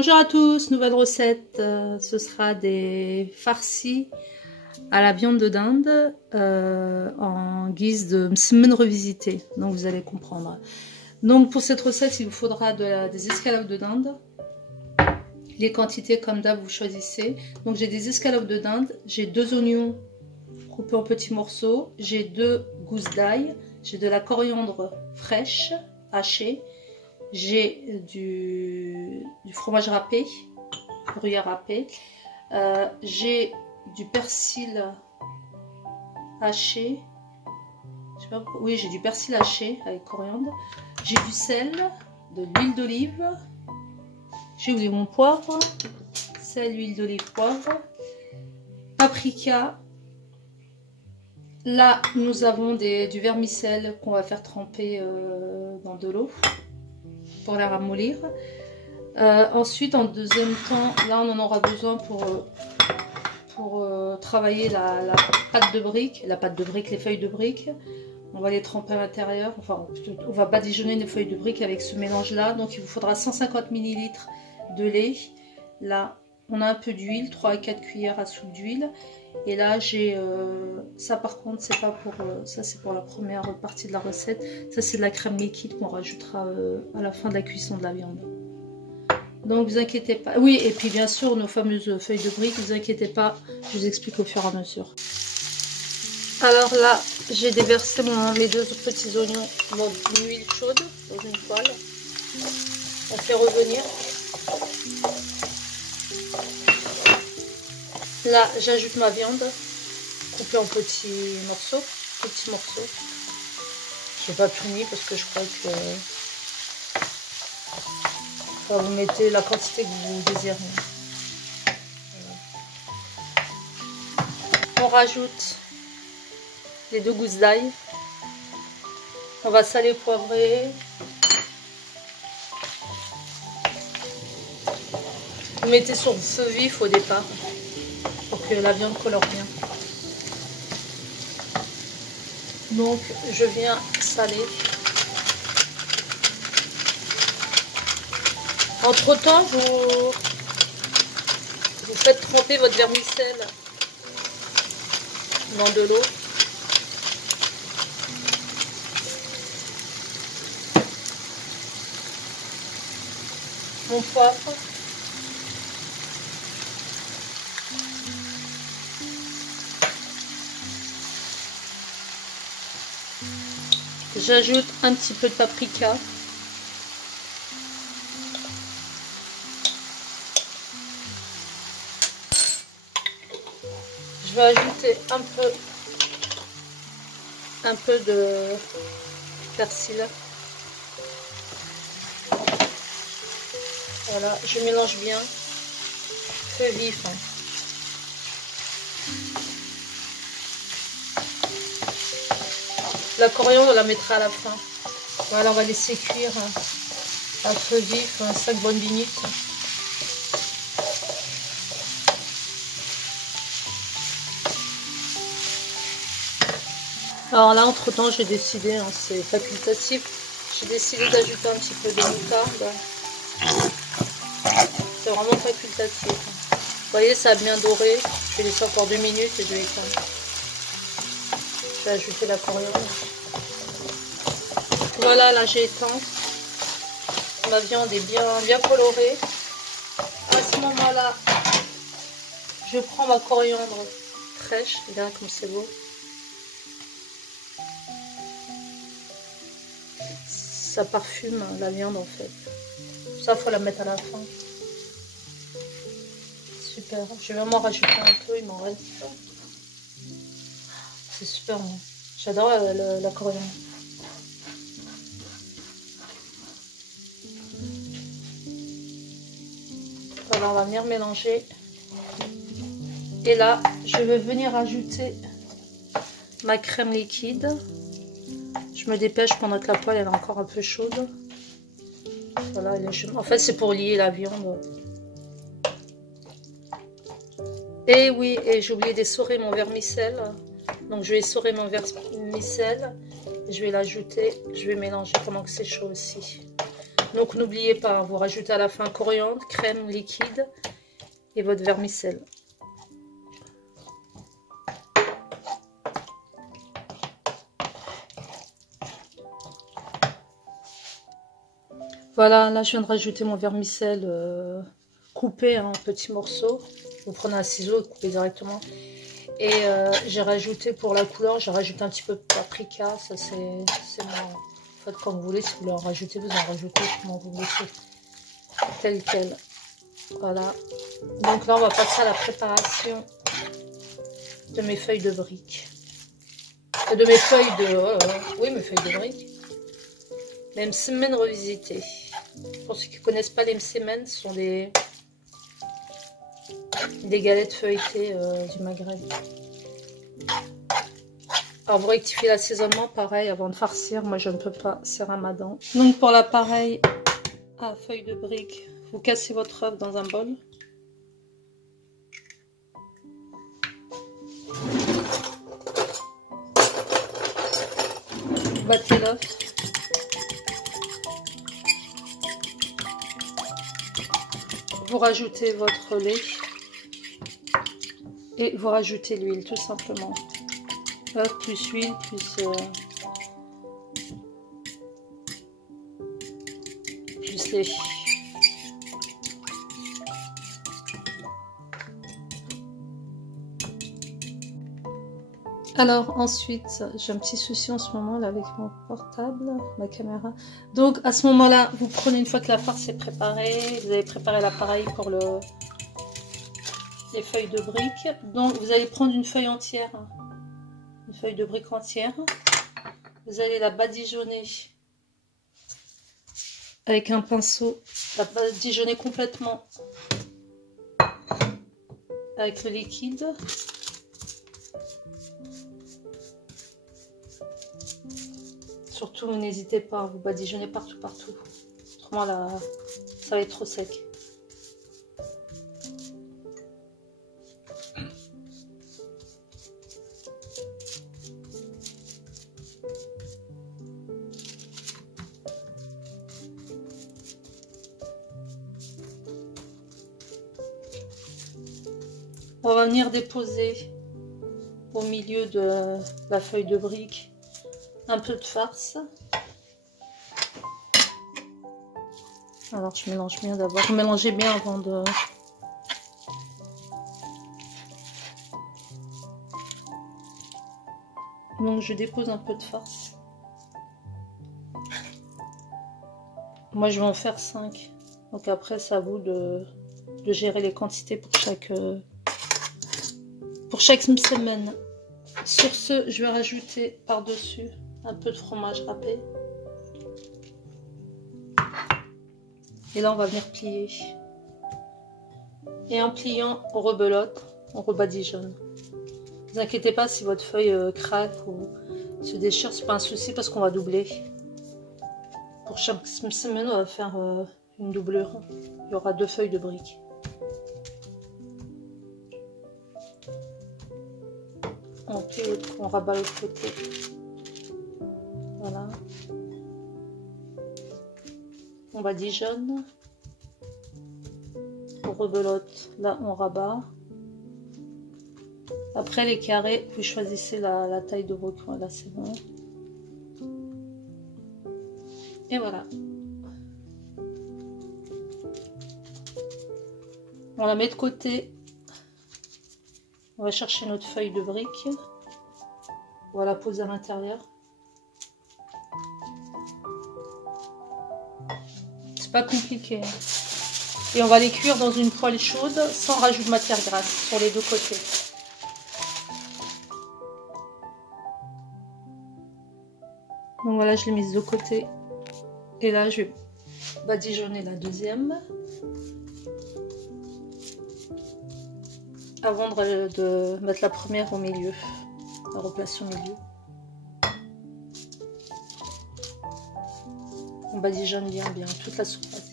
Bonjour à tous, nouvelle recette, ce sera des farcis à la viande de dinde en guise de semaine revisitée, donc vous allez comprendre. Donc pour cette recette, il vous faudra des escalopes de dinde. Les quantités comme d'hab vous choisissez. Donc j'ai des escalopes de dinde, j'ai 2 oignons coupés en petits morceaux, j'ai 2 gousses d'ail, j'ai de la coriandre fraîche hachée. J'ai du fromage râpé, gruyère râpé. J'ai du persil haché. Je sais pas, oui, j'ai du persil haché avec coriandre. J'ai du sel, de l'huile d'olive. J'ai oublié mon poivre. Sel, huile d'olive, poivre. Paprika. Là, nous avons du vermicelle qu'on va faire tremper dans de l'eau pour la ramollir. Ensuite, en deuxième temps, là on en aura besoin pour travailler la pâte de briques, les feuilles de briques. On va les tremper à l'intérieur, enfin on va badigeonner les feuilles de briques avec ce mélange là. Donc il vous faudra 150 ml de lait. Là on a un peu d'huile, 3 à 4 cuillères à soupe d'huile. Et là j'ai ça par contre c'est pas pour ça, c'est pour la première partie de la recette. Ça c'est de la crème liquide qu'on rajoutera à la fin de la cuisson de la viande. Donc vous inquiétez pas. Oui, et puis bien sûr nos fameuses feuilles de briques, vous inquiétez pas, je vous explique au fur et à mesure. Alors là j'ai déversé mes 2 petits oignons dans une huile chaude, dans une poêle. On fait revenir. Là, j'ajoute ma viande coupée en petits morceaux. Je n'ai pas tout mis parce que je crois que enfin, vous mettez la quantité que vous désirez. Voilà. On rajoute les 2 gousses d'ail. On va saler, poivrer. Vous mettez sur feu vif au départ, pour que la viande colore bien. Donc je viens saler. Entre temps vous faites tremper votre vermicelle dans de l'eau. Mon poivre. J'ajoute un petit peu de paprika. Je vais ajouter un peu de persil. Voilà, je mélange bien. Feu vif. Hein. La coriandre, on la mettra à la fin. Voilà, on va laisser cuire à feu vif 5 bonnes minutes. Alors là, entre temps, j'ai décidé, hein, c'est facultatif, j'ai décidé d'ajouter un petit peu de moutarde. C'est vraiment facultatif. Vous voyez, ça a bien doré. Je vais laisser encore 2 minutes et je vais éteindre. Je vais ajouter la coriandre. Voilà, là j'ai éteint. Ma viande est bien colorée. À ce moment-là, je prends ma coriandre fraîche. Regarde comme c'est beau. Ça parfume la viande en fait. Ça, faut la mettre à la fin. Super. Je vais vraiment rajouter un peu, il m'en reste. C'est super bon. J'adore la coriandre. Voilà, on va venir mélanger. Et là, je vais venir ajouter ma crème liquide. Je me dépêche pendant que la poêle elle est encore un peu chaude. Voilà, en fait, c'est pour lier la viande. Et oui, et j'ai oublié d'essorer mon vermicelle. Donc je vais essorer mon vermicelle. Je vais l'ajouter. Je vais mélanger pendant que c'est chaud aussi. Donc n'oubliez pas, vous rajoutez à la fin coriandre, crème liquide et votre vermicelle. Voilà, là je viens de rajouter mon vermicelle coupé en petits morceaux. Vous prenez un ciseau et coupez directement. Et j'ai rajouté pour la couleur, j'ai rajouté un petit peu de paprika. Ça c'est mon... Faites comme vous voulez, si vous voulez en rajouter, vous en rajoutez comment vous voulez. Tel quel. Voilà. Donc là on va passer à la préparation de mes feuilles de briques. De mes feuilles de... oui, mes feuilles de briques. Les msemen revisitées. Pour ceux qui ne connaissent pas les msemen, ce sont des galettes feuilletées du Maghreb. Alors vous rectifiez l'assaisonnement, pareil, avant de farcir. Moi je ne peux pas, c'est Ramadan. Donc pour l'appareil à feuilles de briques, vous cassez votre œuf dans un bol. Vous battez l'œuf. Vous rajoutez votre lait et vous rajoutez l'huile tout simplement. Œuf plus huile plus lait. Alors ensuite, j'ai un petit souci en ce moment là avec mon portable, ma caméra. Donc à ce moment-là, vous prenez une fois que la farce est préparée, vous avez préparé l'appareil pour les feuilles de briques. Donc vous allez prendre une feuille entière, une feuille de brique entière. Vous allez la badigeonner avec un pinceau, la badigeonner complètement avec le liquide. Surtout, n'hésitez pas, vous badigeonnez partout. Autrement, là, ça va être trop sec. On va venir déposer au milieu de la feuille de brique un peu de farce. Alors je mélange bien d'abord. Vous mélangez bien avant de... Donc je dépose un peu de farce. Moi je vais en faire 5. Donc après c'est à vous de gérer les quantités pour chaque semaine. Sur ce, je vais rajouter par-dessus un peu de fromage râpé. Et là, on va venir plier. Et en pliant, on rebelote, on rebadigeonne. Ne vous inquiétez pas si votre feuille craque ou se déchire, c'est pas un souci parce qu'on va doubler. Pour chaque semaine, on va faire une doublure. Il y aura 2 feuilles de briques. On plie, on rabat l'autre côté. Voilà. On badigeonne. On rebelote. Là, on rabat. Après, les carrés, vous choisissez la taille de vos coins. Là, c'est bon. Et voilà. On la met de côté. On va chercher notre feuille de brique. On va la poser à l'intérieur. C'est pas compliqué. Et on va les cuire dans une poêle chaude sans rajout de matière grasse sur les 2 côtés. Donc voilà, je l'ai mise de côté. Et là, je vais badigeonner la deuxième. Avant de mettre la première au milieu. La replace au milieu. On badigeonne bien toute la surface.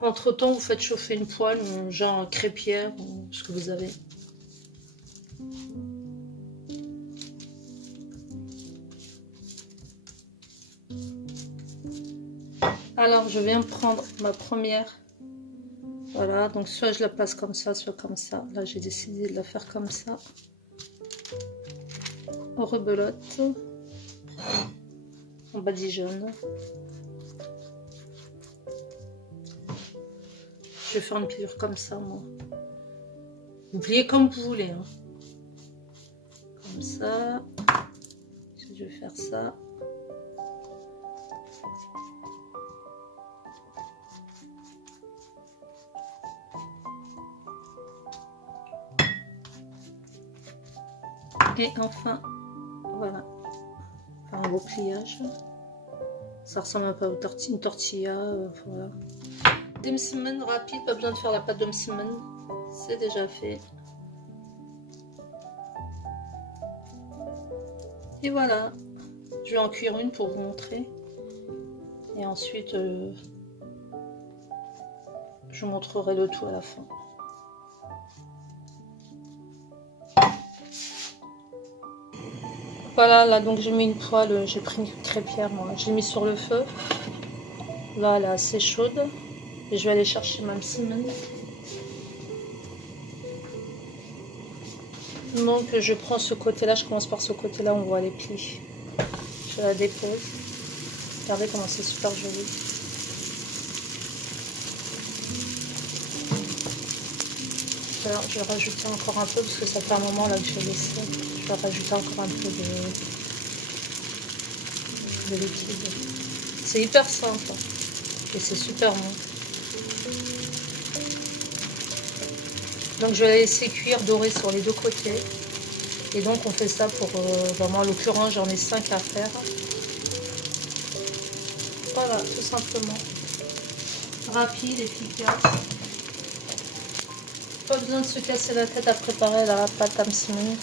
Entre temps, vous faites chauffer une poêle, genre crêpière ou ce que vous avez. Alors je viens prendre ma première. Voilà, donc soit je la place comme ça, soit comme ça. Là j'ai décidé de la faire comme ça. Rebelote. En badigeonne. Je vais faire une pliure comme ça, moi. Vous pliez comme vous voulez. Hein. Comme ça. Je vais faire ça. Et enfin, voilà. Un beau pliage. Ça ressemble un peu à une tortilla. Voilà. Des msemen rapide, pas besoin de faire la pâte de msemen. C'est déjà fait. Et voilà. Je vais en cuire une pour vous montrer. Et ensuite, je vous montrerai le tout à la fin. Voilà, là donc j'ai mis une poêle, j'ai pris une crêpière, moi, j'ai mis sur le feu. Là, elle est assez chaude. Et je vais aller chercher ma msemen. Donc je prends ce côté-là, je commence par ce côté-là, on voit les plis. Je la dépose. Regardez comment c'est super joli. Alors, je vais rajouter encore un peu parce que ça fait un moment là que je l'ai laissé. Je vais rajouter encore un peu de liquide. C'est hyper simple et c'est super bon. Donc je vais la laisser cuire dorée sur les deux côtés. Et donc on fait ça pour vraiment, en l'occurrence j'en ai 5 à faire. Voilà, tout simplement. Rapide, efficace. Pas besoin de se casser la tête à préparer la pâte à msemen,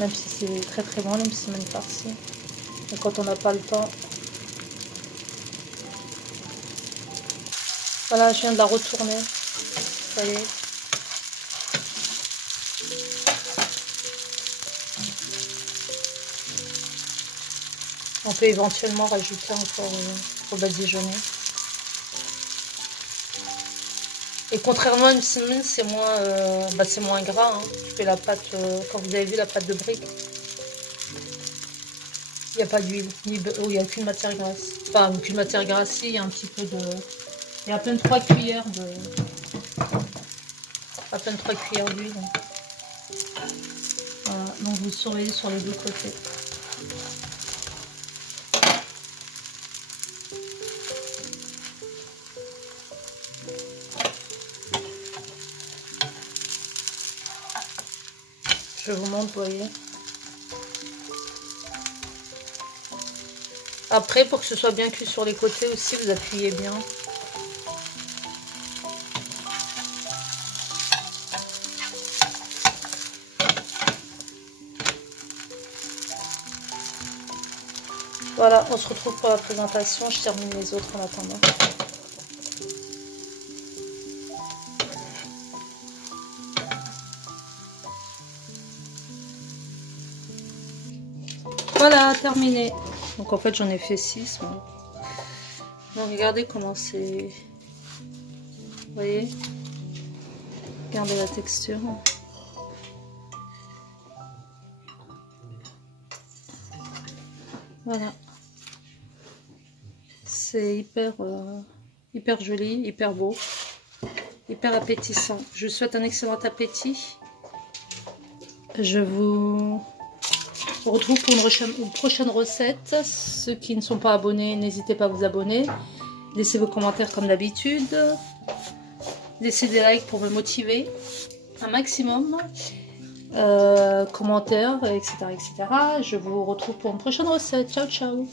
même si c'est très très bon les msemen farcis. Et quand on n'a pas le temps. Voilà, je viens de la retourner. Ça y est. On peut éventuellement rajouter encore au badigeonner. Et contrairement à une msemen, c'est moins gras hein, que la pâte, quand vous avez vu la pâte de brique. Il n'y a pas d'huile, il n'y a qu'une matière grasse. Enfin, qu'une matière grasse, il y a un petit peu de... Il y a à peine 3 cuillères de... À peine 3 cuillères d'huile. Voilà, donc vous surveillez sur les deux côtés. Je vous montre, vous voyez. Après, pour que ce soit bien cuit sur les côtés aussi, vous appuyez bien. Voilà, on se retrouve pour la présentation. Je termine les autres en attendant. Voilà, terminé. Donc en fait j'en ai fait 6. Donc regardez comment c'est... Vous voyez? Regardez la texture. Voilà. C'est hyper joli, hyper beau, hyper appétissant. Je vous souhaite un excellent appétit. Je vous retrouve pour une prochaine recette. Ceux qui ne sont pas abonnés, n'hésitez pas à vous abonner. Laissez vos commentaires comme d'habitude. Laissez des likes pour me motiver un maximum. Commentaires, etc., etc. Je vous retrouve pour une prochaine recette. Ciao, ciao.